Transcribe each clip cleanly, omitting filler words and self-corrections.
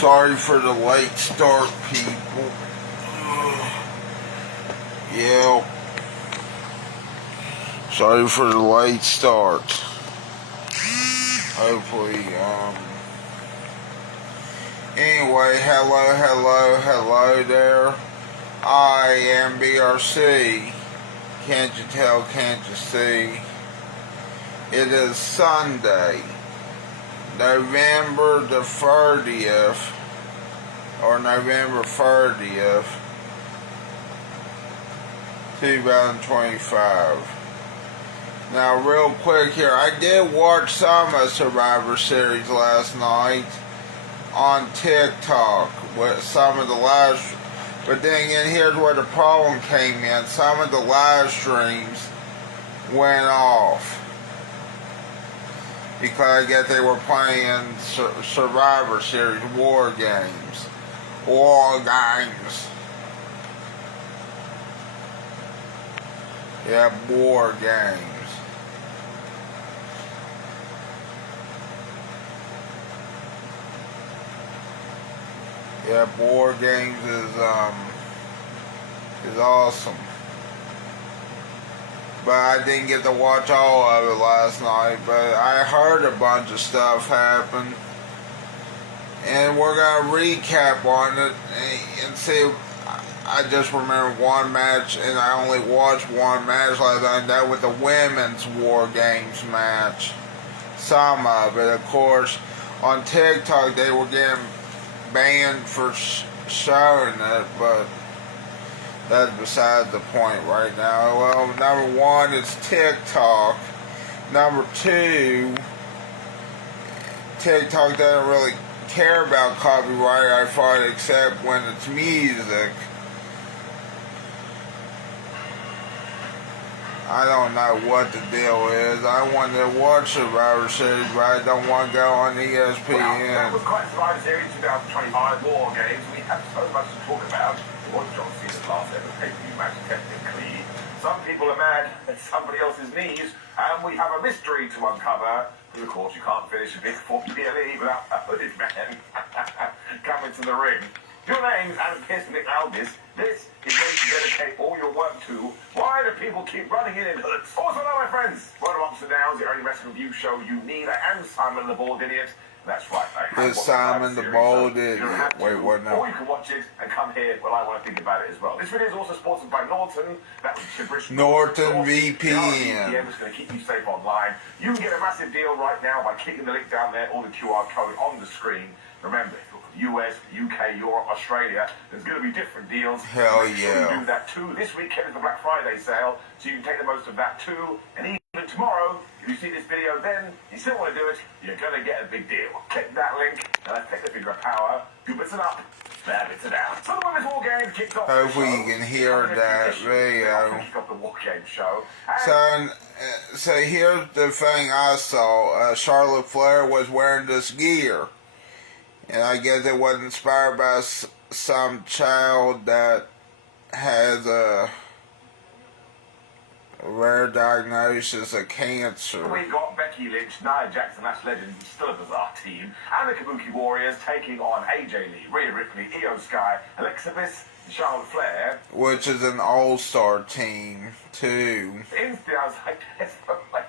Sorry for the late start, people. Yeah. Sorry for the late start. Hopefully, anyway, hello there. I am BRC. Can't you tell, can't you see? It is Sunday, November the 30th, or November 30th, 2025. Now, real quick here, I did watch some of Survivor Series last night on TikTok with some of the live, but then again, here's where the problem came in. Some of the live streams went off because I guess they were playing Survivor Series war games. Yeah, war games. Yeah, board games is awesome. But I didn't get to watch all of it last night, but I heard a bunch of stuff happen. And we're gonna recap on it and see. I just remember one match, and I only watched one match last night, that was the women's war games match. Some of it, of course, on TikTok they were getting banned for showing it, but that's beside the point right now. Well, number one is TikTok. Number two, TikTok doesn't really care about copyright, I thought, except when it's music. I don't know what the deal is. I wanted to watch Survivor Series, but I don't want to go on ESPN. Well, that was quite Survivor Series 2025 War Games. We have so much to talk about. It was John Cena's last ever pay-per-view match, technically. Some people are mad at somebody else's knees, and we have a mystery to uncover. Because, of course, you can't finish a big 4 PLE without a hooded man coming to the ring. Your name's Adam Pearson McAlbis. This is where you dedicate all your work to. Why do people keep running in hoods? Also, hello, my friends. One of Ups and Downs, the only wrestling review show you need. I am Simon the Bald Idiot. That's right. It's Simon the Bald Idiot. Wait, what now? Or you can watch it and come here while I want to think about it as well. This video is also sponsored by Norton. That was gibberish. Norton VPN. VPN is going to keep you safe online. You can get a massive deal right now by clicking the link down there or the QR code on the screen. Remember, if you're from the US, UK, Europe, Australia, there's going to be different deals. Hell yeah. yeah. Sure you do that too. This weekend is the Black Friday sale, so you can take the most of that too. And even tomorrow, if you see this video, then you still want to do it, you're going to get a big deal. Click that link, and let's take the figure of power. 2 bits it up, bad bits it down. So the Women's War Games kicked off. Hopefully you can hear that video. Kicked off the War Games show. So here's the thing I saw. Charlotte Flair was wearing this gear. And I guess it was inspired by some child that has a rare diagnosis of cancer. We got Becky Lynch, Nia Jackson, that's legend, still a bizarre team, and the Kabuki Warriors taking on AJ Lee, Rhea Ripley, Io Sky, Alexa Bliss, and Charlotte Flair. Which is an all-star team, too. Instantly, I was like,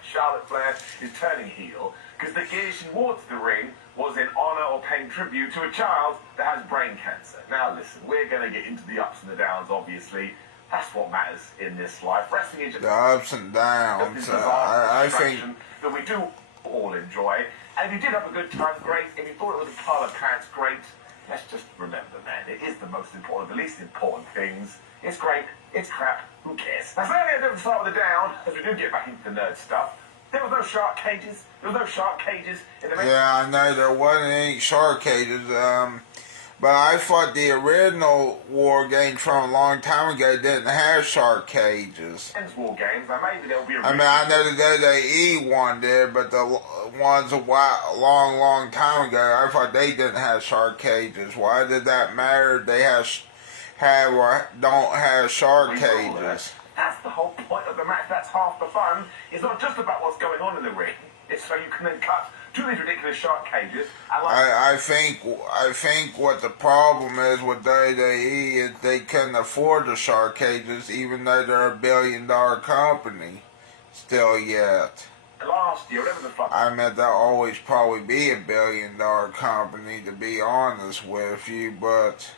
Charlotte Flair is turning heel, because the gear she wore to the ring was in honor or paying tribute to a child that has brain cancer. Now listen, we're going to get into the ups and the downs, obviously. That's what matters in this life. Wrestling is just the ups and downs. I think that we do all enjoy. And if you did have a good time, great. If you thought it was a pile of pants, great. Let's just remember, man, it is the most important, the least important things. It's great, it's crap, who cares? Now, sadly, I don't start with a down, as we do get back into the nerd stuff. There was no shark cages. There was no shark cages in the... Yeah, I know there wasn't any shark cages. But I thought the original War Games from a long time ago didn't have shark cages. War Games, now maybe there'll be a... I mean, I know the WWE one did, but the ones a long time ago, I thought they didn't have shark cages. Why did that matter? They have or don't have shark cages. That's the whole point of the match. That's half the fun. It's not just about what's going on in the ring. It's so you can then cut to these ridiculous shark cages. And like, I think what the problem is with WWE is they couldn't afford the shark cages, even though they're a billion-dollar company still yet. last year, whatever the fuck. I meant they'll always probably be a billion-dollar company, to be honest with you, but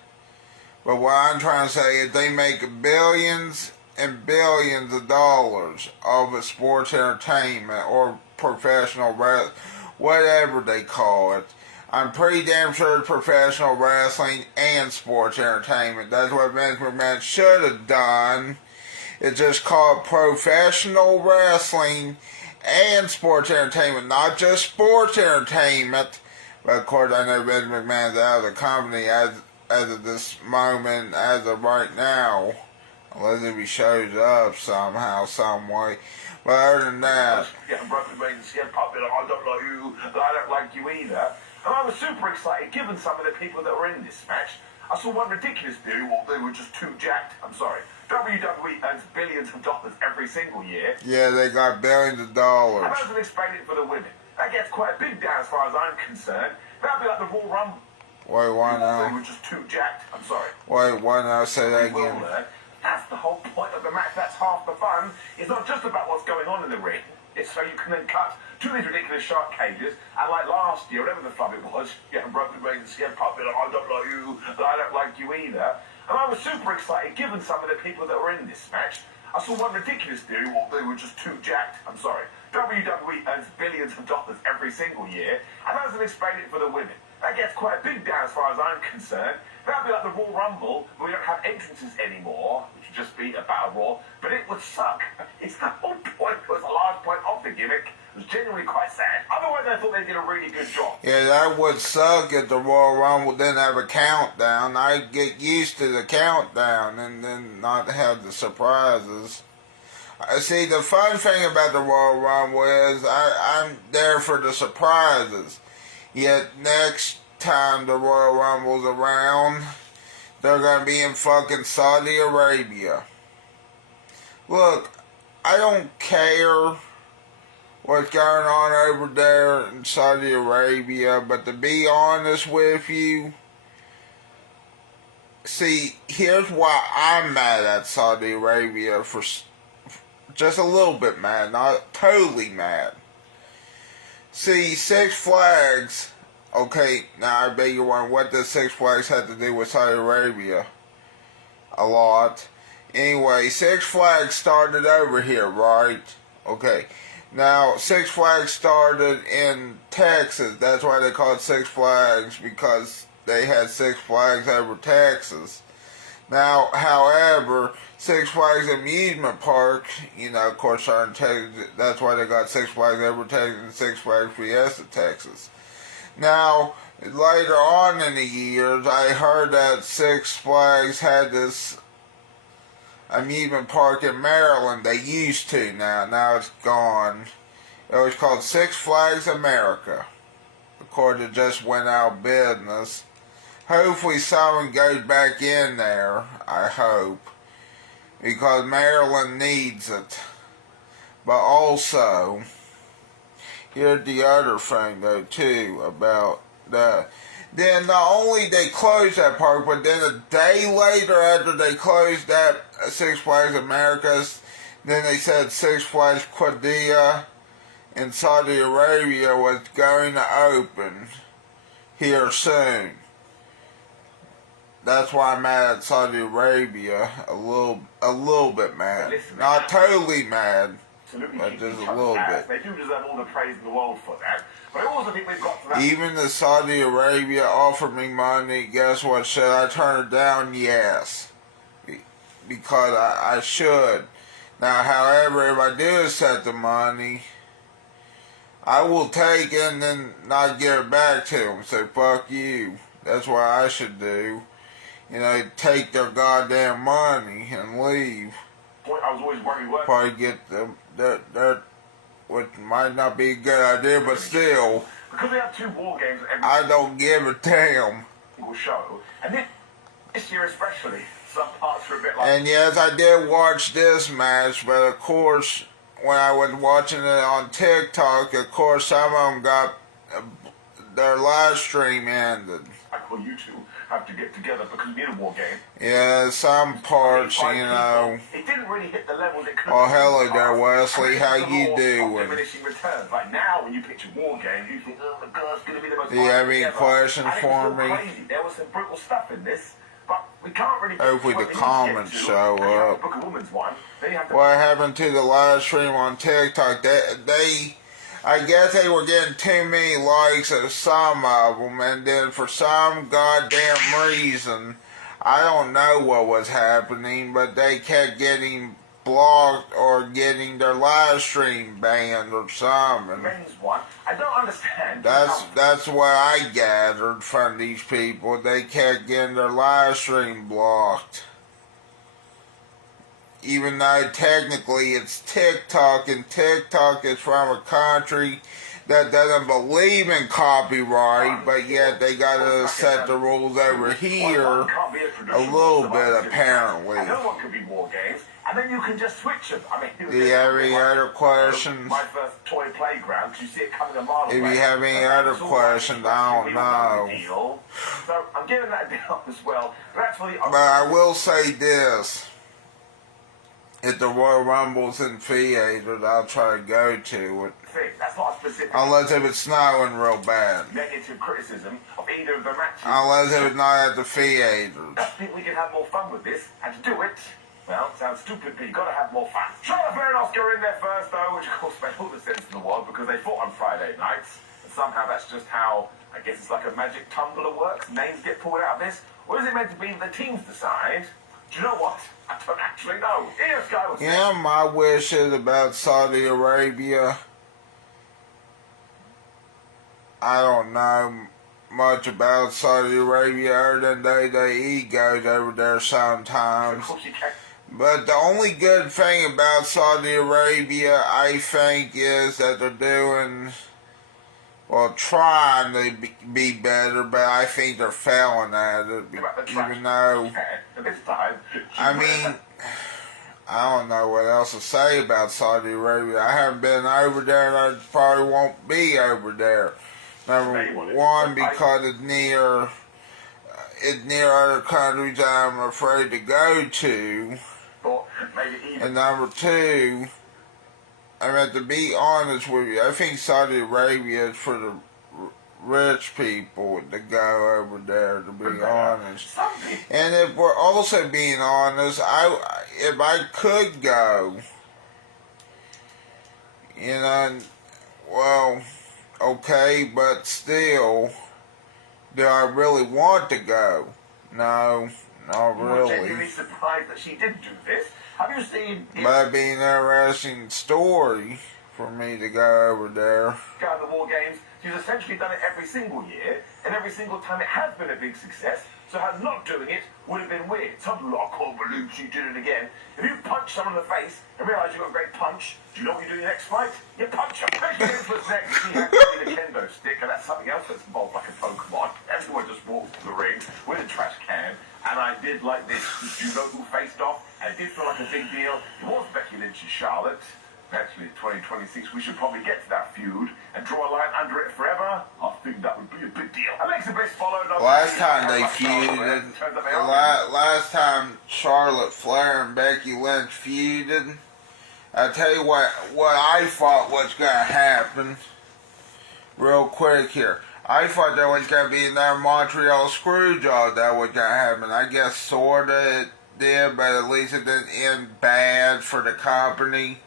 what I'm trying to say is they make billions and billions of dollars of a sports entertainment or professional wrestling, whatever they call it. I'm pretty damn sure it's professional wrestling and sports entertainment. That's what Vince McMahon should have done. It's just called professional wrestling and sports entertainment, not just sports entertainment. But of course, I know Vince McMahon's out of the company as of this moment, as of right now, unless if he shows up somehow, some way. But other than that, getting broken brains and scared puppet. I don't like you. I don't like you either. And I was super excited, given some of the people that were in this match. I saw one ridiculous theory, well, they were just too jacked. I'm sorry. WWE earns billions of dollars every single year. Yeah, they got billions of dollars. And that doesn't explain it for the women. That gets quite a big down as far as I'm concerned. That'd be like the Royal Rumble. Wait, why now? They were just too jacked. I'm sorry. Wait, why now? Say that again. That's the whole point of the match. That's half the fun. It's not just about what's going on in the ring. It's so you can then cut to these ridiculous shark cages. And like last year, whatever the fuck it was, getting broken brains and scared puppet. I don't like you. I don't like you either. And I was super excited, given some of the people that were in this match. I saw one ridiculous theory, well, they were just too jacked. I'm sorry. WWE earns billions of dollars every single year, and that doesn't explain it for the women. That gets quite a big down as far as I'm concerned. That'd be like the Royal Rumble, where we don't have entrances anymore, which would just be a battle royal, but it would suck. It's the whole point. It was a large point of the gimmick. It was genuinely quite sad. Otherwise, I thought they did a really good job. Yeah, that would suck if the Royal Rumble didn't have a countdown. I'd get used to the countdown and then not have the surprises. See, the fun thing about the Royal Rumble is I'm there for the surprises. Yet next time the Royal Rumble's around, they're going to be in fucking Saudi Arabia. Look, I don't care what's going on over there in Saudi Arabia, but to be honest with you, see, here's why I'm mad at Saudi Arabia, for just a little bit mad, not totally mad. See, Six Flags, okay, now I bet you're wondering, what does Six Flags have to do with Saudi Arabia? A lot. Anyway, Six Flags started over here, right? Okay. Now, Six Flags started in Texas. That's why they call it Six Flags, because they had Six Flags over Texas. Now, however, Six Flags Amusement Park, you know, of course, are in Texas. That's why they got Six Flags over Texas and Six Flags Fiesta, Texas. Now, later on in the years, I heard that Six Flags had this amusement park in Maryland. They used to now. Now it's gone. It was called Six Flags America. Of course, it just went out of business. Hopefully someone goes back in there, I hope, because Maryland needs it. But also, here's the other thing though too about that. Then not only they closed that park, but then a day later after they closed that Six Flags Americas, then they said Six Flags Qiddiya in Saudi Arabia was going to open here soon. That's why I'm mad at Saudi Arabia, a little bit mad. Listen, not totally mad, absolutely, but just a little bit. They do deserve all the praise in the world for that. But I also think we've got to that. Even the Saudi Arabia offered me money. Guess what? Should I turn it down? Yes. Because I should. Now, however, if I do accept the money, I will take it and then not give it back to them. So, fuck you. That's what I should do. You know, take their goddamn money and leave. I was always worried what. Probably get them, that which might not be a good idea, but still. Because they have two war games every I don't give a damn. single show. And this year especially, some parts are a bit like... And yes, I did watch this match, but of course, when I was watching it on TikTok, of course, some of them got their live stream ended. Well, you two have to get together because we need a war game. Yeah, some parts, you know. It didn't really hit the levels it could. Oh, hello there, Wesley. How you doing? Diminishing returns. Like now, when you picture war games, you think, oh my God, it's going to be the most. Do you have any questions for me? Crazy. There was some brutal stuff in this, but we can't really. Hopefully the comments show up. Book a woman's one. What happened to the live stream on TikTok? I guess they were getting too many likes of some of them, and then for some goddamn reason, I don't know what was happening, but they kept getting blocked or getting their live stream banned or something. Men's one. I don't understand. That's what I gathered from these people. They kept getting their live stream blocked. Even though technically it's TikTok, and TikTok is from a country that doesn't believe in copyright, but yet they gotta set the rules over here a little bit, apparently. No one can be war games, and then you can just switch them. I mean, do you have any other questions? My first toy playground, because you see it coming a mile away. If you have any other questions, I don't know. So I'm giving that down as well. But I will say this. If the Royal Rumble's in theaters, I'll try to go to it. That's not a specific. Unless if it's snowing real bad. Negative criticism of either of the matches. Unless if it's not at the theaters. I think we can have more fun with this, and to do it, well, it sounds stupid, but you've got to have more fun. Charlotte Flair and Oscar are in there first, though, which of course made all the sense in the world because they fought on Friday nights, and somehow that's just how, I guess it's like a magic tumbler works. Names get pulled out of this. What is it meant to be the teams decide? Do you know what? I don't actually know. Here's go. Yeah, my wishes about Saudi Arabia. I don't know much about Saudi Arabia other than they eat goes over there sometimes. But the only good thing about Saudi Arabia, I think, is that they're doing, well, trying to be better, but I think they're failing at it. Even though, I mean, I don't know what else to say about Saudi Arabia. I haven't been over there, and I probably won't be over there. Number one, because it's near other countries I'm afraid to go to. And number two, I mean, to be honest with you, I think Saudi Arabia is for the rich people to go over there, to be honest. And if we're also being honest, if I could go, you know, well, okay, but still, do I really want to go? No, not really. I'm genuinely surprised that she did do this. Have you seen? But it'd be an interesting story for me to go over there. Go to the war games. She's essentially done it every single year, and every single time it has been a big success. So her not doing it would have been weird. Something like, I can't believe she did it again. If you punch someone in the face and realise you've got a great punch, do you know what you do in the next fight? You punch them. Next she had the kendo stick, and that's something else that's involved like a Pokemon. Everyone just walks to the ring with a trash can, and I did like this. Do you know who faced off? And it did feel like a big deal. It was Becky Lynch and Charlotte. Actually, 2026, we should probably get to that feud and draw a line under it forever. I think that would be a big deal. Alexa Bliss followed up. Last time they feuded, last time Charlotte Flair and Becky Lynch feuded, I tell you what I thought was going to happen. Real quick here. I thought there was going to be another Montreal Screwjob that was going to happen. I guess sorta it did, but at least it didn't end bad for the company.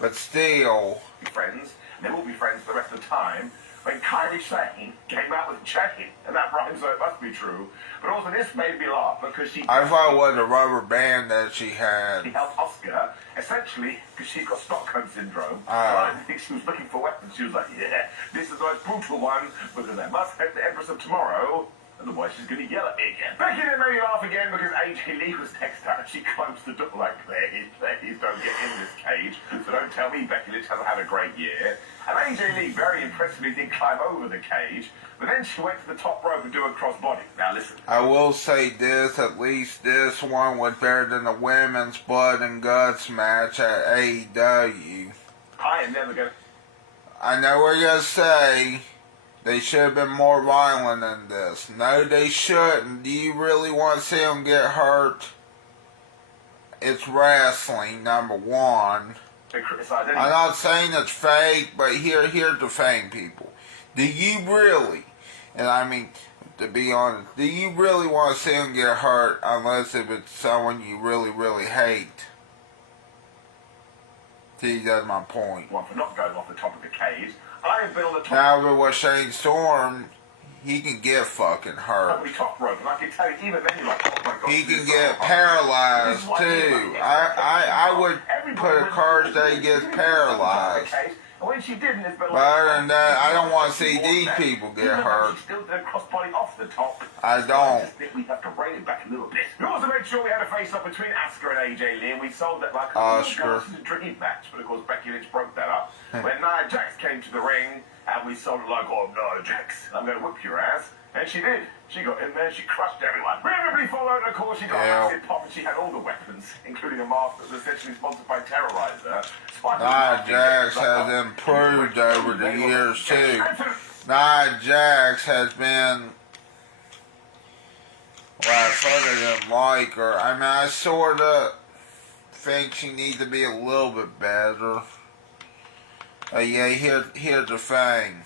But still, friends, and they will be friends for the rest of the time. When Kylie Sane came out with Jane, and that rhymes, so it must be true. But also, this made me laugh because I thought it was a rubber band that she had. She helped Oscar, essentially, because she's got Stockholm Syndrome. I think she was looking for weapons. She was like, yeah, this is the most brutal one, because I must hit the Empress of Tomorrow. Otherwise, she's going to yell at me again. Becky didn't make me laugh again because AJ Lee was next to her and she closed the door like, please don't get in this cage. So don't tell me Becky Lynch hasn't had a great year. And AJ Lee very impressively did climb over the cage, but then she went to the top rope and do a crossbody. Now listen. I will say this, at least this one was better than the women's blood and guts match at AEW. I am never going to... I know what you're going to say. They should have been more violent than this. No, they shouldn't. Do you really want to see them get hurt? It's wrestling, number one. I'm not saying it's fake, but here's the thing, people. Do you really, and I mean, to be honest, do you really want to see them get hurt unless if it's someone you really, really hate? See, that's my point. Well, for not going off the top of the cage, I have been on the top. Now, if it was Shane Storm, he can get fucking hurt. We top rope, and I can tell you, even then you're like, oh my God. He can get paralyzed too. I would put a card that he gets paralyzed. And when she didn't, it's been But other than that, I don't want to see these people get hurt. She still did a crossbody off the top. I don't. I just think we have to rein it back a little bit. We also made sure we had a face-off between Asuka and AJ Lee, and we sold it like Asuka. a dream match. But of course, Becky Lynch broke that up. When Nia Jax came to the ring, and we sold it like, oh, Nia Jax, I'm going to whip your ass. And she did. She got in there, she crushed everyone. Everybody followed, and of course she got a massive pop, and she had all the weapons, including a mask that was essentially sponsored by Terrorizer. Nia Jax has improved over the years too. Nia Jax has been, well, I fucking didn't like her. I mean, I sorta think she needs to be a little bit better. Yeah, here's the thing,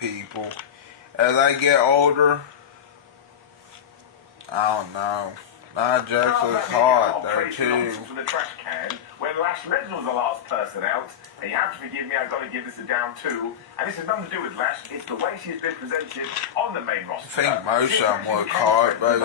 people. As I get older, I don't know. Nia Jax looks hot though too. From the trash can, when Lash Legend was the last person out, and you have to forgive me, I've got to give this a down too. And this has nothing to do with Lash, it's the way she's been presented on the main roster. I think most of them look hot, but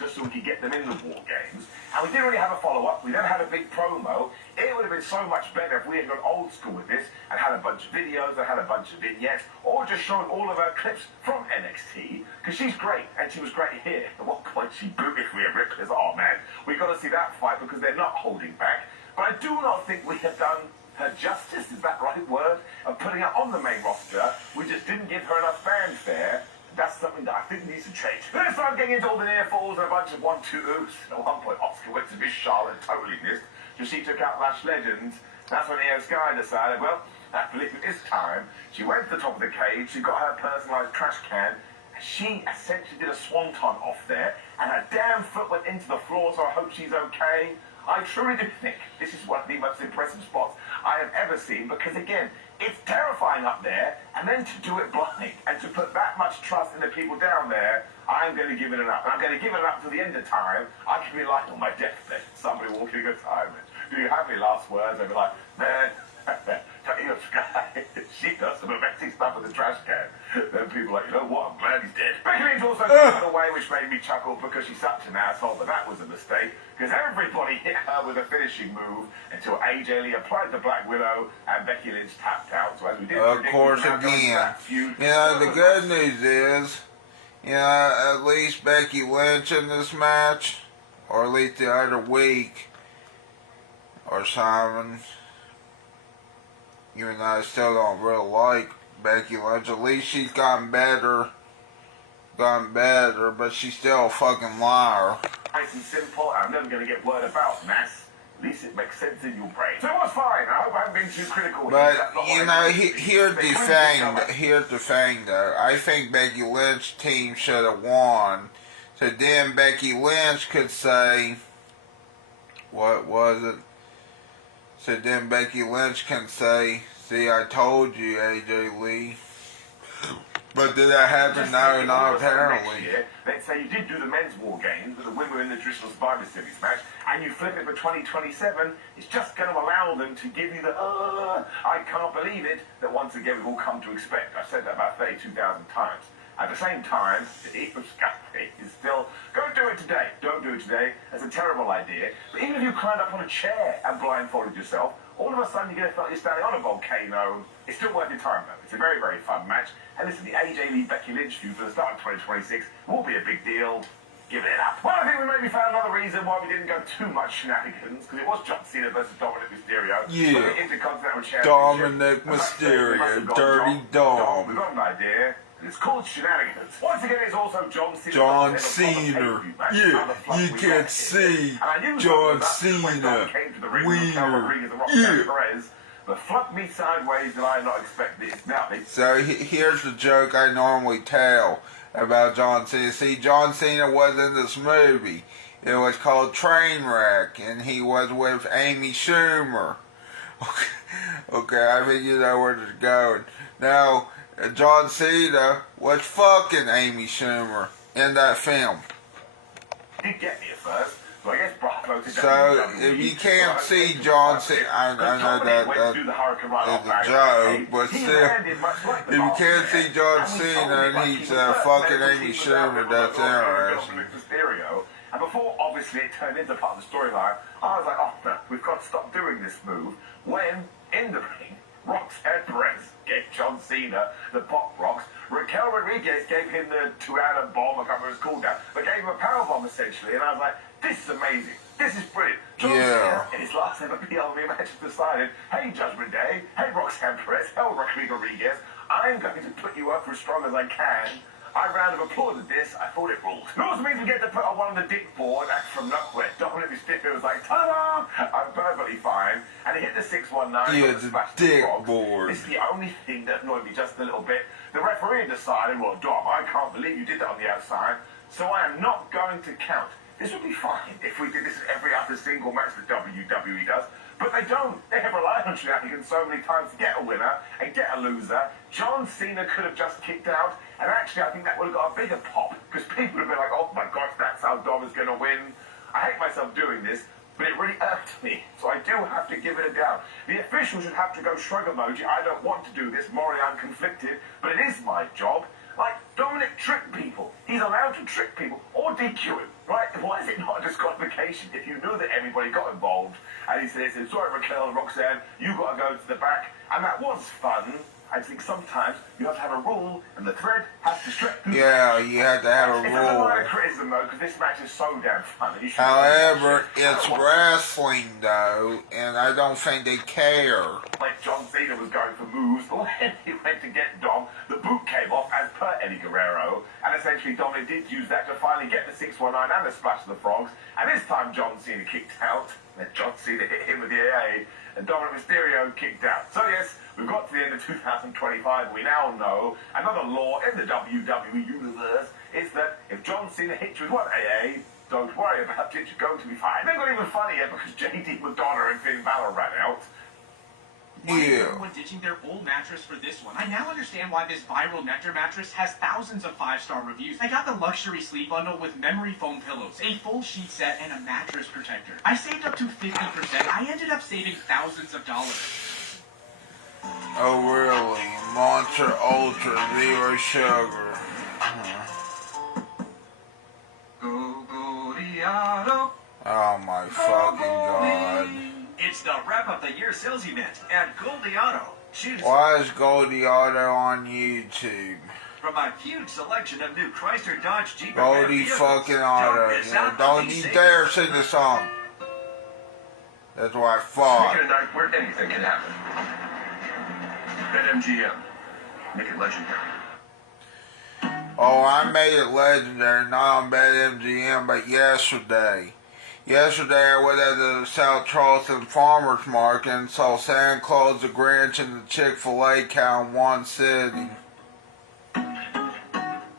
just so we could get them in the War Games. And we didn't really have a follow-up, we never had a big promo. It would have been so much better if we had gone old school with this and had a bunch of videos, and had a bunch of vignettes, or just showing all of her clips from NXT, because she's great, and she was great here. At what point she booted Rhea Ripley, oh man, we've got to see that fight because they're not holding back. But I do not think we have done her justice, is that the right word, of putting her on the main roster. We just didn't give her enough fanfare. That's something that I think needs to change. Then it started getting into all the near falls and a bunch of 1-2-oops. At one point, Oscar went to miss Charlotte, totally missed. So she took out Lash Legend. That's when Io Sky decided, well, I believe it is time. She went to the top of the cage, she got her personalised trash can, and she essentially did a swanton off there, and her damn foot went into the floor, so I hope she's okay. I truly do think this is one of the most impressive spots I have ever seen, because again, it's terrifying up there, and then to do it blind, and to put that much trust in the people down there, I'm going to give it an up. I'm going to give it an up to the end of time. I can be like on my deathbed, somebody walking a time. Do you have any last words? I'd be like, man, Io Sky, she does some amazing stuff with the trash can. Then people are like, you know what, I'm glad he's dead. Becky Lynch also got away, which made me chuckle because she's such an asshole, but that was a mistake, because everybody hit her with a finishing move until AJ Lee applied the Black Widow and Becky Lynch tapped out. So as we did, of course, again, the good news is, at least Becky Lynch in this match, or at least the other week, or something, even though I still don't really like Becky Lynch, at least she's gotten better, but she's still a fucking liar. Nice and simple, I'm never going to get word about mess. At least it makes sense in your brain. So it was fine. I hope I haven't been too critical. But, here's the thing, though. I think Becky Lynch's team should have won. So then Becky Lynch could say, what was it? So then Becky Lynch can say, see, I told you, AJ Lee. But did that happen? No, not apparently. Let's say you did do the men's War Games with the women in the traditional Survivor Series match, and you flip it for 2027, it's just going to allow them to give you the, I can't believe it, that once again we've all come to expect. I've said that about 32,000 times. At the same time, Io Sky is still, go do it today. Don't do it today. That's a terrible idea. But even if you climbed up on a chair and blindfolded yourself, all of a sudden you're going to feel like you're standing on a volcano. It's still worth your time, though. It's a very, very fun match. And this is the AJ Lee Becky Lynch feud for the start of 2026. Will be a big deal. Give it up. Well, I think we maybe found another reason why we didn't go too much shenanigans, because it was John Cena versus Dominic Mysterio. Yeah. Intercontinental Championship. Dominic Mysterio. Dirty Dom. We've got an idea. It's called shenanigans. Once again, it's also John Cena. John Cena. Yeah, you can see John Cena. Wiener. Yeah. but flunked me sideways and I did not expect this. Now, so here's the joke I normally tell about John Cena. See, John Cena was in this movie. It was called Trainwreck, and he was with Amy Schumer. Okay, I mean, you know where it's going. Now, John Cena was fucking Amy Schumer in that film. Did get me at first, so I guess bravo to So, if you can't see John Cena, I know that is a joke, but still, if you can't see John Cena and he's fucking Amy Schumer, that's interesting. And before, obviously, it turned into part of the storyline, I was like, oh, no, we've got to stop doing this move. When, in the ring, Roxanne Perez gave John Cena the pop rocks. Raquel Rodriguez gave him the two-atom bomb, I can't remember what it's called now, but gave him a power bomb, essentially. And I was like, this is amazing. This is brilliant. John Cena, in his last ever PLV match, decided, hey, Judgment Day, hey, Roxanne Perez, hey, Raquel Rodriguez, I'm going to put you up for as strong as I can. I round of applauded this. I thought it ruled. It also means we get to put on one of the dick board, and from nowhere, Dominic Mysterio was like, ta-da! I'm perfectly fine. And he hit the 619. Yeah, the dick board. This is the only thing that annoyed me just a little bit. The referee decided, well, Dom, I can't believe you did that on the outside, so I am not going to count. This would be fine if we did this every other single match that WWE does. But they don't. They have relied on shenanigans so many times to get a winner and get a loser. John Cena could have just kicked out, and actually I think that would have got a bigger pop, because people would have been like, oh my gosh, that's how Dom is going to win. I hate myself doing this, but it really irked me, so I do have to give it a down. The officials should have to go shrug emoji. I don't want to do this. Morally, I'm conflicted, but it is my job. Like, Dominic tricked people. He's allowed to trick people, or DQ him, right? Why is it not a disqualification if you knew that everybody got involved? And he said, sorry, Raquel and Roxanne, you got to go to the back. And that was fun. I think sometimes you have to have a rule, and the thread has to stretch. Yeah, you have to have a rule. It's a minor criticism, though, because this match is so damn fun. However, it's wrestling, though, and I don't think they care. Like John Cena was going for moves, but when he went to get Dom, the boot came off as per Eddie Guerrero, and essentially Dominic did use that to finally get the 619 and the splash of the frogs, and this time John Cena kicked out, and John Cena hit him with the AA, and Dominic Mysterio kicked out. So yes, we've got to the end of 2025. We now know another law in the WWE universe is that if John Cena hits you with one AA, don't worry about it, you're going to be fine. They got even funnier because JD Madonna and Finn Balor ran out. Why is everyone ditching their old mattress for this one? I now understand why this viral Nectar mattress has thousands of 5-star reviews. I got the luxury sleep bundle with memory foam pillows, a full sheet set, and a mattress protector. I saved up to 50%. I ended up saving thousands of dollars. Oh really? Monster Ultra Zero Sugar. Oh my fucking god. It's the wrap up the year sales event at Goldie Auto. Choose Why is Goldie Auto on YouTube? from a huge selection of new Chrysler, Dodge, Jeep, and Goldie vehicles. fucking Auto. Don't miss out Don't on you these dare savings. sing the song. That's why I fought. Speaking of night where anything can happen. BetMGM. Make it legendary. Oh, I made it legendary, not on BetMGM, but yesterday. Yesterday I went at the South Charleston Farmers Market and saw Santa Claus, the Grinch, and the Chick-fil-A cow in one sitting.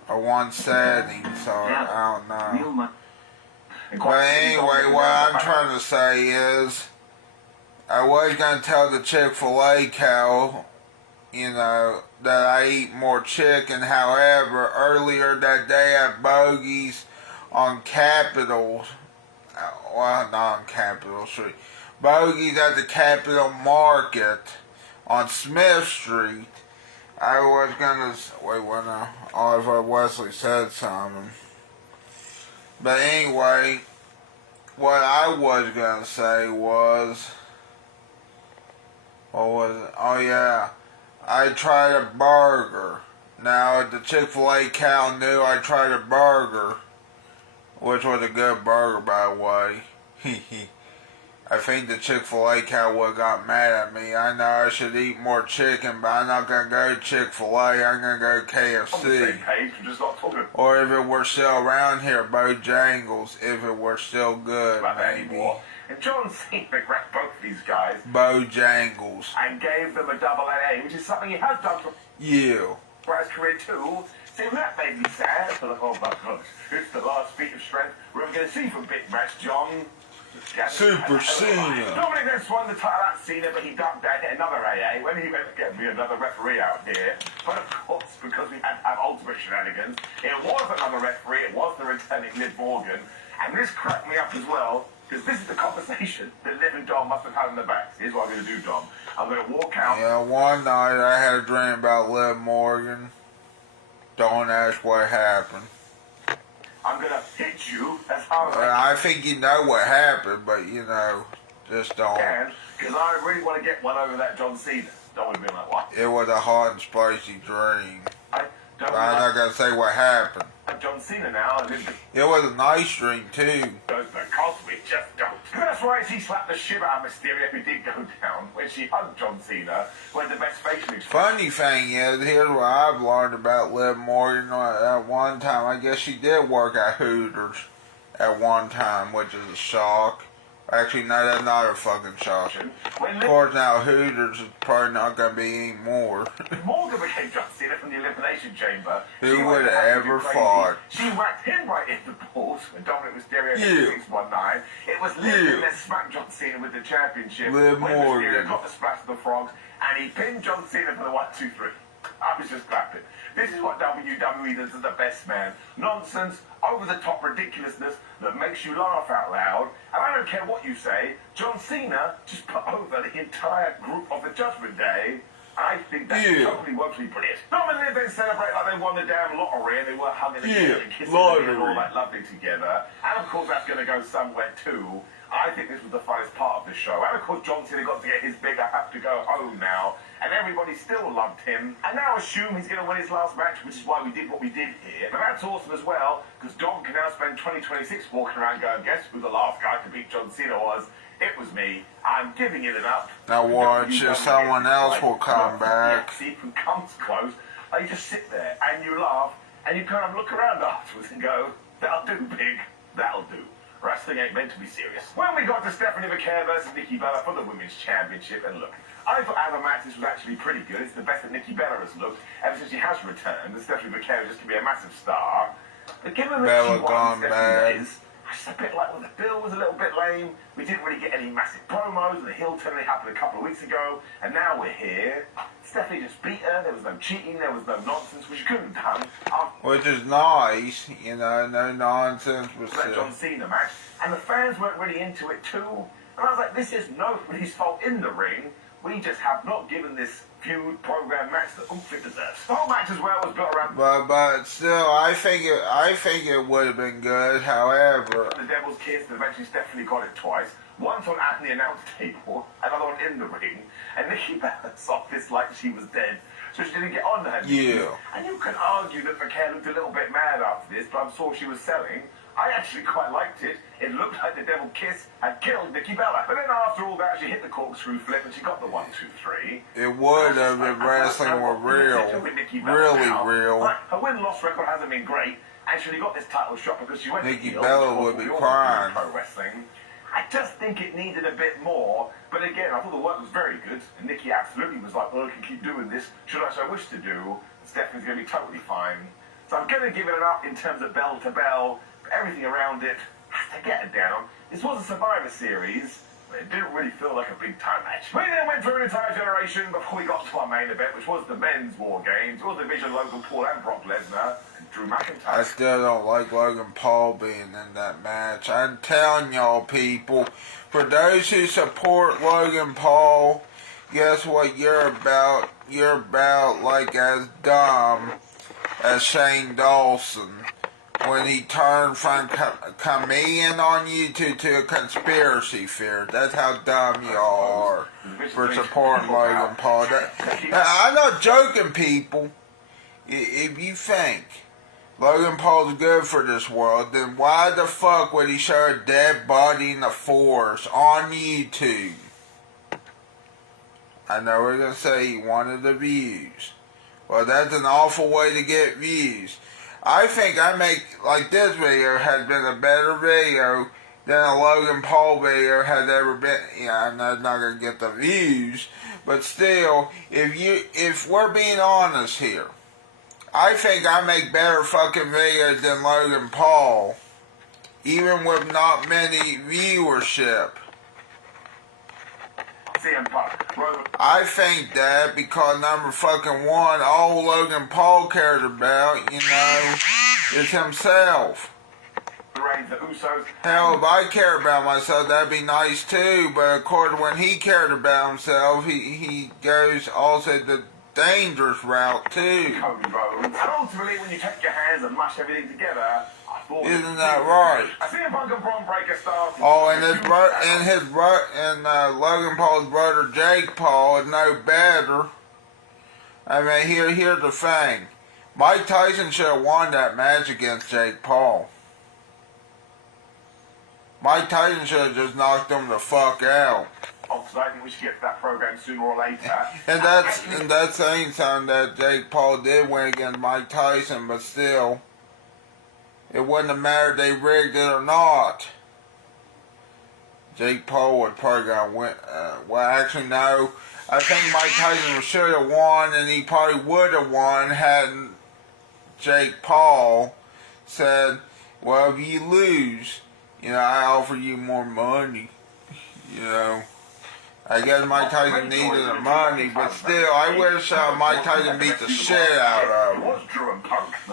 Or one setting, so I don't know. But anyway, what I'm trying to say is, I was going to tell the Chick-fil-A cow, you know, that I eat more chicken. However, earlier that day at Bogey's on Capitol, well, not on Capitol Street, Bogey's at the Capitol Market on Smith Street, I was going to, wait, what now? Oliver Wesley said something. But anyway, what I was going to say was, what was it? Oh yeah, I tried a burger. Now, the Chick-fil-A cow knew I tried a burger, which was a good burger, by the way. I think the Chick-fil-A cow would have got mad at me. I know I should eat more chicken, but I'm not going to go to Chick-fil-A. I'm going to go to KFC. Or if it were still around here, Bojangles, if it were still good, maybe. And John Cena grabbed both these guys Bojangles. and gave them a double AA, which is something he has done for Yeah. his career too. See, that made me sad. I thought, oh my gosh, it's the last feat of strength we're ever going to see from Big Match John. Super Cena. Dominic then swung the title at Cena, but he ducked down, hit another AA. When he went to get me another referee out here, but of course, because we had to have ultimate shenanigans, it was another referee, it was the returning Liv Morgan, and this cracked me up as well, because this is the conversation that Liv and Dom must have had in the back. Here's what I'm going to do, Dom. I'm going to walk out. Yeah, one night I had a dream about Liv Morgan. Don't ask what happened. I'm going to hit you as hard as I think you know what happened, but you know, just don't. can, because I really want to get one over that John Cena. Don't want to be like, what? It was a hot and spicy dream. I don't But I'm not going to say what happened. like John Cena now, and It was a nice dream, too. because we just don't. That's right, she slapped the shit out of Mysterio, who did go down when she hugged John Cena, when the best facial expression. Funny thing is, here's what I've learned about Liv Morgan. At one time, I guess she did work at Hooters at one time, which is a shock. Actually, no, that's not a fucking shock. Of course, now Hooters is probably not going to be anymore. Morgan became John Cena from the Elimination Chamber. Who She would went have ever crazy. thought? She whacked him right in the balls when Dominic Mysterio Yeah. hit 619. It was Liv Yeah. that smacked John Cena with the championship. Liv when Morgan. Mysterio got the splash of the frogs, and he pinned John Cena for the 1, 2, 3. I was just clapping. This is what WWE does to the best, man. Nonsense, over-the-top ridiculousness that makes you laugh out loud. And I don't care what you say, John Cena just put over the entire group of the Judgment Day. I think that's totally woefully brilliant. Dom and Liv then celebrate like they won the damn lottery and they were hugging together and kissing and all that lovely together. And of course that's going to go somewhere too. I think this was the funnest part of the show. And of course John Cena got to get his big I have to go home now. And everybody still loved him. And now assume he's going to win his last match, which is why we did what we did here. But that's awesome as well, because Dom can now spend 2026 walking around going, guess who the last guy to beat John Cena was? It was me. I'm giving it an up. Now watch, if someone else will come back. See who comes close. You just sit there and you laugh and you kind of look around afterwards and go, that'll do, big. That'll do. Wrestling ain't meant to be serious. When we got to Stephanie McMahon versus Nikki Bella for the Women's Championship, and look, I thought Ava Max was actually pretty good. It's the best that Nikki Bella has looked ever since she has returned. And Stephanie McMahon is just going to be a massive star. But given that Bella she won, gone Stephanie bad. is just a bit like, well, the bill was a little bit lame. We didn't really get any massive promos, and the heel turn only happened a couple of weeks ago, and now we're here. Stephanie just beat her. There was no cheating. There was no nonsense, which you couldn't have done. Which is nice, you know, no nonsense. But That John Cena match, and the fans weren't really into it too. And I was like, this is nobody's fault in the ring. We just have not given this feud program match the oomph it deserves. The whole match as well was built around. But still, I think it would have been good. However, The Devil's Kiss, and eventually Stephanie got it twice. Once on at the announce table, another one in the ring, and Nikki Bella saw this like she was dead, so she didn't get on her. Yeah. And you can argue that McCann looked a little bit mad after this, but I'm sure she was selling. I actually quite liked it. It looked like the Devil Kiss had killed Nikki Bella. But then after all that, she hit the corkscrew flip and she got the 1, 2, 3. it would have if wrestling were real, really real. Like, her win-loss record hasn't been great, and she only got this title shot because she went Nikki heel, Bella which would be we all do in crying. Pro wrestling. I just think it needed a bit more. But again, I thought the work was very good, and Nikki absolutely was like, well, I can keep doing this, should I so wish to do. Stephanie's going to be totally fine. So I'm going to give it an up in terms of bell to bell. Everything around it has to get it down. This was a Survivor Series, but it didn't really feel like a big time match. We then went through an entire generation before we got to our main event, which was the men's War Games. It was the Division Logan Paul and Brock Lesnar and Drew I McIntyre. still don't like Logan Paul being in that match. I'm telling y'all, people, for those who support Logan Paul, guess what you're about? You're about like as dumb as Shane Dawson when he turned from comedian on YouTube to a conspiracy theorist. That's how dumb y'all are for supporting Logan Paul. I'm not joking, people. If you think Logan Paul's good for this world, then why the fuck would he show a dead body in the forest on YouTube? I know we're going to say he wanted the views. Well, that's an awful way to get views. I think I make, like this video has been a better video than a Logan Paul video has ever been. Yeah, I know it's not gonna get the views, but still, if we're being honest here, I think I make better fucking videos than Logan Paul, even with not many viewership. I think that because number fucking one, all Logan Paul cares about, is himself. Hell, if I cared about myself, that'd be nice too, but of course when he cared about himself, he goes also the dangerous route too. Ultimately, when you take your hands and mush everything together, isn't that right? I see a Punk and Braun Breaker start. Oh, and Logan Paul's brother Jake Paul is no better. I mean, here's the thing: Mike Tyson should have won that match against Jake Paul. Mike Tyson should have just knocked him the fuck out. Because I think we should get to that program sooner or later. And that's saying something that Jake Paul did win against Mike Tyson, but still, it wouldn't have mattered if they rigged it or not. Jake Paul would probably gonna win. Well, actually, no. I think Mike Tyson should have won, and he probably would have won hadn't Jake Paul said, "Well, if you lose, I offer you more money." I guess Mike Tyson needed the money, but still, I wish Mike Tyson beat the shit out of him.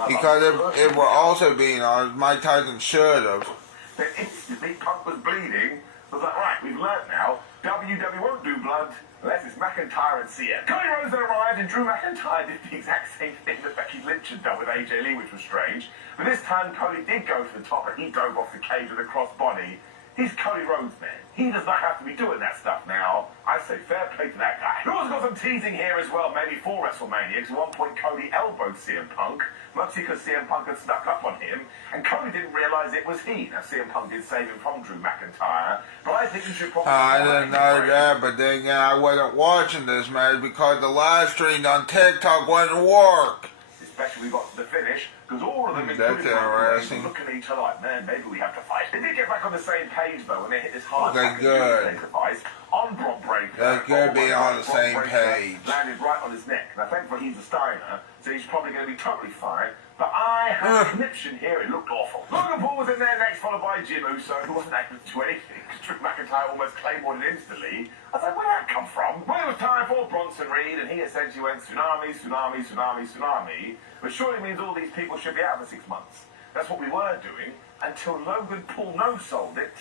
Because if we're also being honest, Mike Tyson should have. Then instantly, Punk was bleeding. I was like, right, we've learnt now. WWE won't do blood unless it's McIntyre and Cena. Cody Rhodes then arrived, and Drew McIntyre did the exact same thing that Becky Lynch had done with AJ Lee, which was strange. But this time, Cody did go to the top, and he dove off the cage with a crossbody. He's Cody Rhodes, man. He does not have to be doing that stuff now. I say fair play to that guy. We've also got some teasing here as well, maybe for WrestleMania, because at one point Cody elbowed CM Punk, mostly because CM Punk had snuck up on him, and Cody didn't realise it was he. Now, CM Punk did save him from Drew McIntyre, but I think you should probably... I didn't know that, but then again, I wasn't watching this match because the live stream on TikTok wouldn't work. Especially we got to the finish, because all of them That's interesting. looking at each other like, man, maybe we have to fight. They did get back on the same page, though, when they hit this hard sacrifice on Braun Breaker. That's good being on the same page. Landed right on his neck. Now, thankfully, he's a Steiner, so he's probably going to be totally fine. But I had a conniption here. It looked awful. Logan Paul was in there next, followed by Jim Uso, who wasn't able to do anything, because Drew McIntyre almost claymored it instantly. I was like, where'd that come from? Well, it was time for Bronson Reed, and he essentially went tsunami, tsunami, tsunami, tsunami, which surely means all these people should be out for 6 months. That's what we were doing, until Logan Paul no-sold it.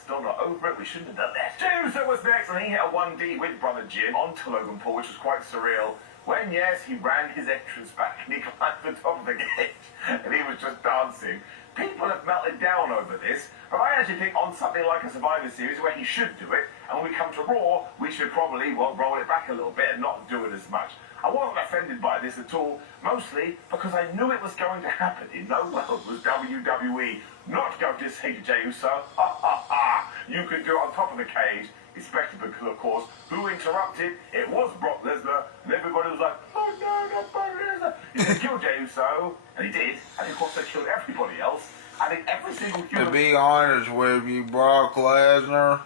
Still not over it, we shouldn't have done that. Jey Uso was next, and he hit a 1D with Brother Jim onto Logan Paul, which was quite surreal. When, yes, he ran his entrance back and he climbed the top of the gate and he was just dancing. People have melted down over this, but I actually think on something like a Survivor Series where he should do it, and when we come to Raw, we should probably, roll it back a little bit and not do it as much. I wasn't offended by this at all, mostly because I knew it was going to happen. In no world was WWE not going to say to Jey Uso, ha ha ha, you can do it on top of the cage. Especially because, of course, who interrupted? It was Brock Lesnar, and everybody was like, oh no, not Brock Lesnar. He could kill Jey Uso, and he did, and of course they killed everybody else. I think every single human... To be honest with you, Brock Lesnar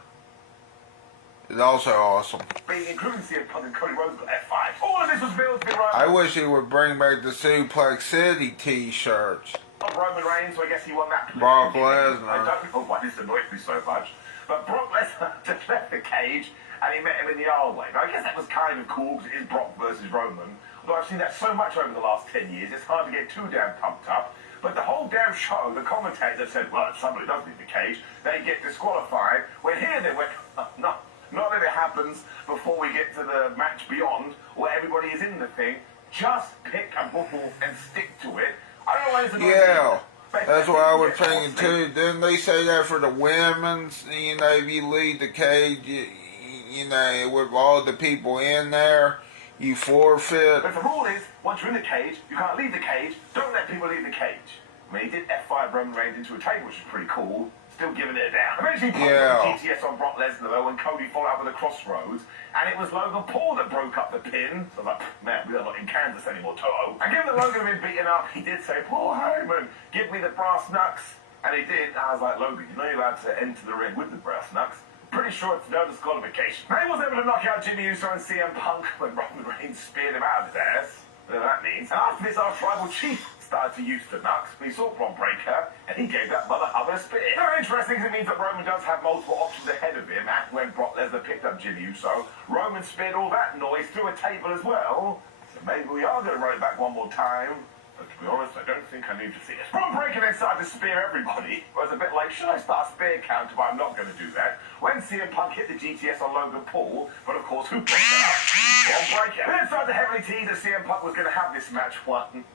is also awesome. Including CM Punk and Cody Rhodes got F5. All of this was built to be right. I wish he would bring back the Suplex City t-shirts. Roman Reigns, so I guess he won that. Brock Lesnar. I don't know why this annoyed me so much. But Brock Lesnar just left the cage and he met him in the hallway. Now, I guess that was kind of cool because it is Brock versus Roman. Although I've seen that so much over the last 10 years, it's hard to get too damn pumped up. But the whole damn show, the commentators said, well, if somebody does leave the cage, they get disqualified. When here they went, no, not if it happens before we get to the match beyond, where everybody is in the thing. Just pick a ball and stick to it. I don't know why it's annoying. Yeah. That's what I was thinking too. Didn't they say that for the women's? If you leave the cage, with all the people in there, you forfeit. But the rule is, once you're in the cage, you can't leave the cage. Don't let people leave the cage. I mean, he did F5 Roman Reigns into a table, which is pretty cool. Still giving it down. Eventually, GTS on Brock Lesnar, though, when Cody followed up with a crossroads, and it was Logan Paul that broke up the pin. So I was like, man, we are not in Kansas anymore, Toto. And given that Logan had been beaten up, he did say, Paul Heyman, give me the brass knucks. And he did. I was like, Logan, you know you're allowed to enter the ring with the brass knucks. Pretty sure it's no disqualification. He was able to knock out Jimmy Uso and CM Punk when Roman Reigns speared him out of his ass. Whatever that means. And after this, our tribal chief started to use the knucks. We saw Braun Breaker, and he gave that mother hubber a spear. Very interesting, because it means that Roman does have multiple options ahead of him. And when Brock Lesnar picked up Jimmy Uso, Roman speared all that noise through a table as well. So maybe we are going to run it back one more time. But to be honest, I don't think I need to see it. Braun Breaker then started to spear everybody. I was a bit like, should I start a spear counter? But I'm not going to do that. When CM Punk hit the GTS on Logan Paul, but of course, who brought that up? Braun Breaker. Then started to heavily tease that CM Punk was going to have this match won.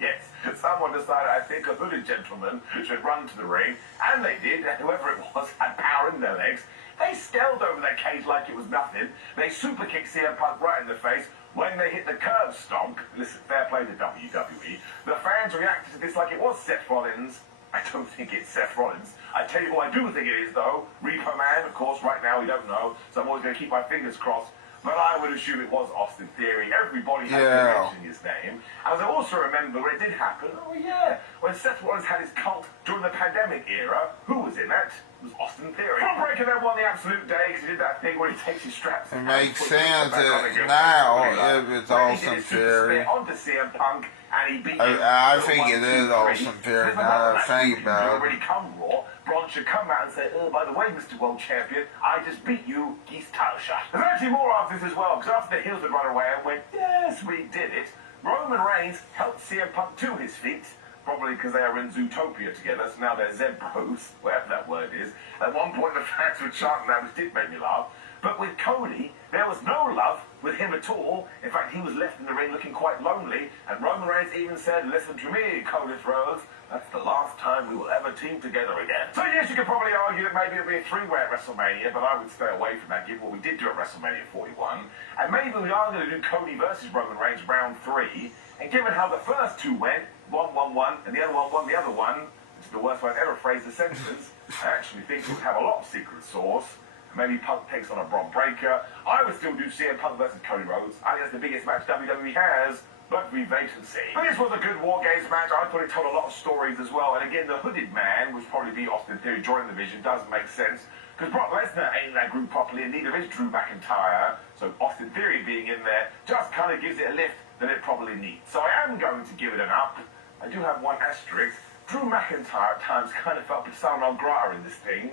Yes, someone decided, I think, a hooded gentleman should run to the ring, and they did, and whoever it was had power in their legs. They scaled over that cage like it was nothing. They super kicked CM Punk right in the face. When they hit the curb stomp, listen, fair play to WWE, the fans reacted to this like it was Seth Rollins. I don't think it's Seth Rollins. I tell you who I do think it is, though. Repo Man, of course, right now we don't know, so I'm always going to keep my fingers crossed. But I would assume it was Austin Theory. Everybody has been mentioning his name. And I also remember when it did happen, oh yeah, when Seth Rollins had his cult during the pandemic era, who was in that? It was Austin Theory. Braun Breaker then won the absolute day because he did that thing where he takes his straps. It makes sense now if it's Austin Theory. Onto CM Punk, and he beat I think it is Austin Theory now that I think about it. Already come Raw. Braun should come out and say, oh, by the way, Mr. World Champion, I just beat you, geese title shot. There's actually more after this as well, because after the heels had run away and went, yes, we did it, Roman Reigns helped CM Punk to his feet, probably because they are in Zootopia together, so now they're Zebros, whatever that word is. At one point, the fans were chanting that, which did make me laugh. But with Cody, there was no love with him at all. In fact, he was left in the ring looking quite lonely, and Roman Reigns even said, listen to me, Cody Rhodes, that's the last time we will ever team together again. So yes, you could probably argue that maybe it'll be a three-way at WrestleMania, but I would stay away from that given what we did do at WrestleMania 41. And maybe we are going to do Cody versus Roman Reigns round 3. And given how the first two went, 1-1-1, and the other one won the other one, which is the worst way I've ever phrased the sentence, I actually think we'll have a lot of secret sauce. Maybe Punk takes on a Braun Breaker. I would still do CM Punk versus Cody Rhodes. I think that's the biggest match WWE has. But we wait and see. But this was a good War Games match. I thought it told a lot of stories as well. And again, the hooded man, which probably be Austin Theory joining the division, does make sense. Because Brock Lesnar ain't in that group properly, and neither is Drew McIntyre. So Austin Theory being in there just kind of gives it a lift that it probably needs. So I am going to give it an up. I do have one asterisk. Drew McIntyre at times kind of felt persona non grata in this thing.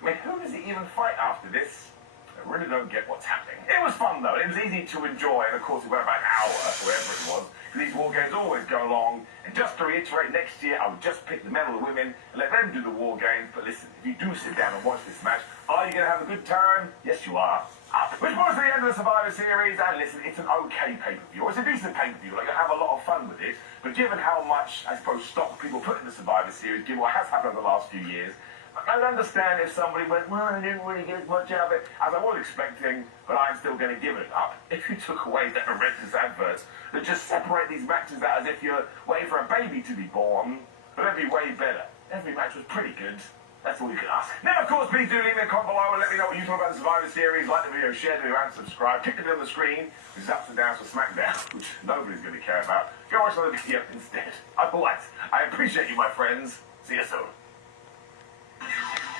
I mean, who does he even fight after this? I really don't get what's happening. It was fun, though. It was easy to enjoy, and of course it went about an hour, whatever it was. These War Games always go long. And just to reiterate, next year I would just pick the men of the women and let them do the War Games. But listen, if you do sit down and watch this match, are you going to have a good time? Yes, you are. Up. Which was the end of the Survivor Series. And listen, it's an okay pay-per-view. It's a decent pay-per-view. Like, I have a lot of fun with it. But given how much, I suppose, stock people put in the Survivor Series, given what has happened over the last few years, I'd understand if somebody went, well, I didn't really get much out of it, as I was expecting, but I'm still going to give it up. If you took away the horrendous adverts that just separate these matches out as if you're waiting for a baby to be born, but that'd be way better. Every match was pretty good. That's all you can ask. Now, of course, please do leave me a comment below and let me know what you thought about the Survivor Series. Like the video, share the video, and subscribe. Click the bell on the screen. There's ups and downs for SmackDown, which nobody's going to care about. Go watch another video instead. Otherwise, I appreciate you, my friends. See you soon.